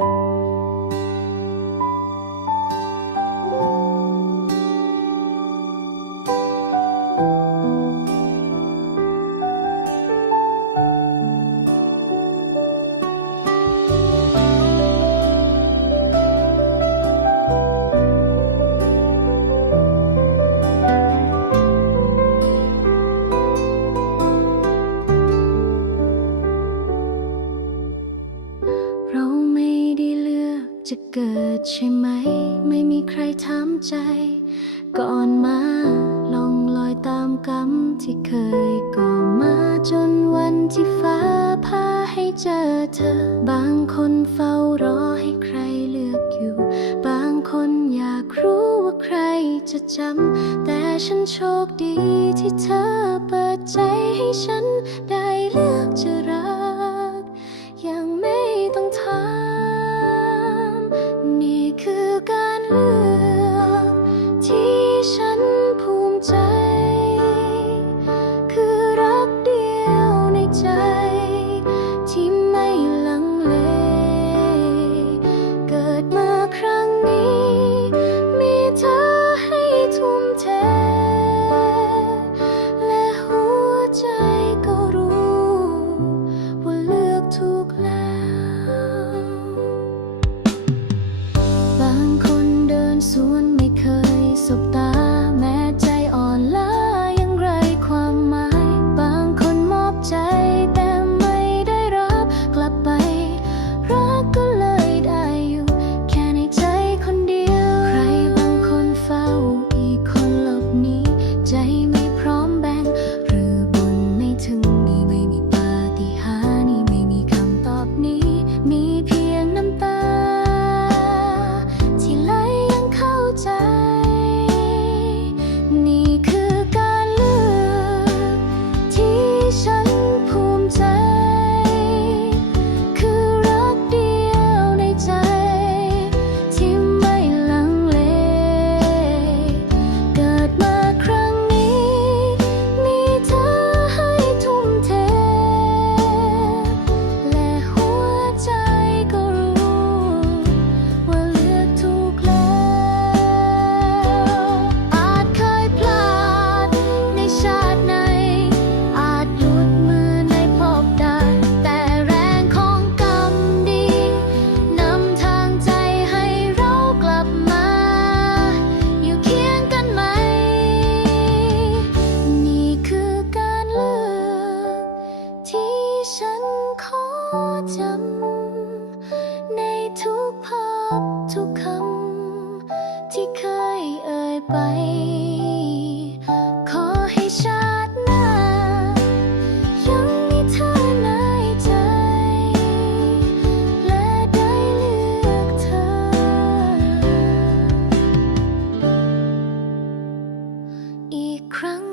Bye. เกิดใช่ไหม ไม่มีใครถามใจ ก่อนมาลองลอยตามกรรมที่เคยก่อมาจนวันที่ฟ้าพาให้เจอเธอ บางคนเฝ้ารอให้ใครเลือกอยู่ บางคนอยากรู้ว่าใครจะจำ แต่ฉันโชคดีที่เธอเปิดใจให้ฉันได้เลือกจะรัก ขอให้ชาติหน้า ยังมีเธอในใจ และได้ลือเธอ อีกครั้ง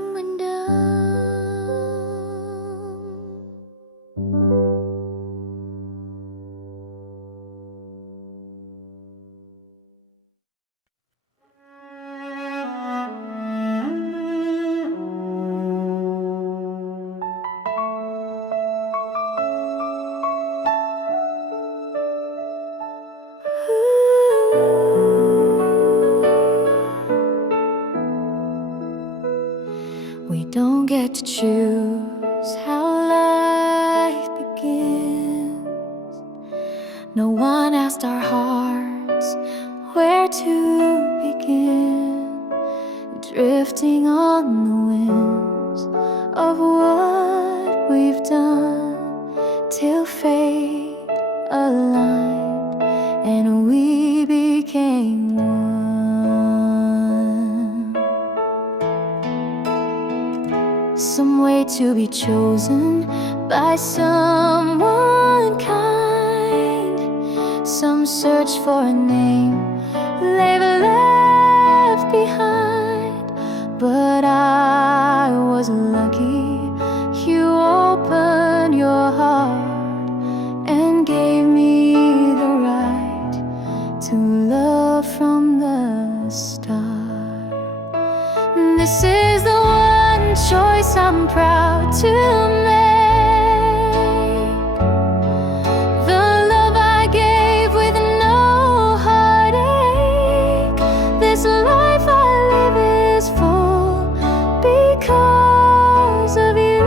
where to begin, drifting on the winds of what we've done till fate aligned and we became one. Some way to be chosen by someone kind, some search for a name They've left behind, but I was alone. This life I live is full because of you.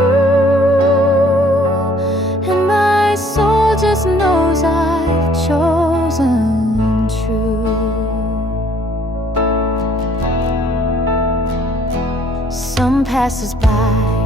And my soul just knows I've chosen true. Some passes by.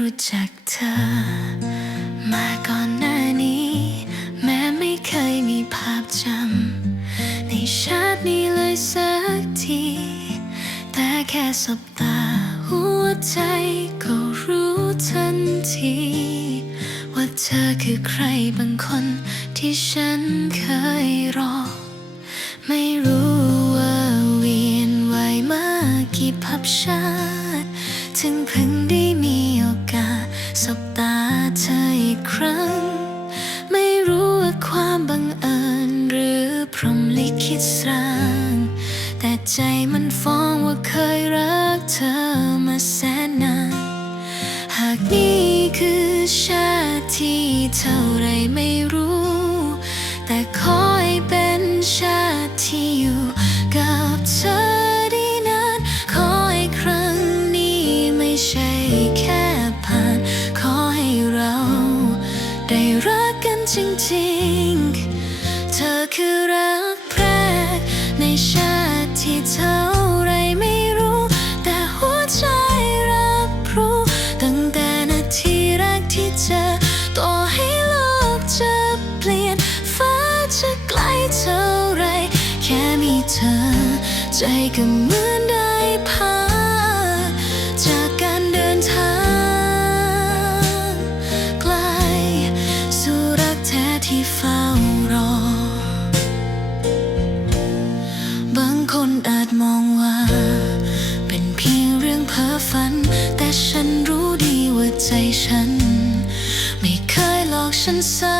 รู้จักเธอ มาก่อนหน้านี้ แม้ไม่เคยมีภาพจำ ในชาตินี้เลยสักที แต่แค่สบตาหัวใจก็รู้ทันที ว่าเธอคือใครบางคนที่ฉันเคยรอ ไม่รู้ว่าเวียนไหวมากี่พับชาติ ถึงเพิ่งได้มีโอกาส สบตาเธออีกครั้ง ไม่รู้ว่าความบังเอิญหรือพรหมลิขิตสร้าง แต่ใจมันฟ้องว่าเคยรักเธอมาแสนนาน หากนี่คือชาติที่เธอ ใจก็เหมือนได้พักจากการเดินทางไกลสู่รักแท้ที่เฝ้ารอ บางคนอาจมองว่า เป็นเพียงเรื่องเพ้อฝัน แต่ฉันรู้ดีว่าใจฉัน ไม่เคยหลอกฉันสั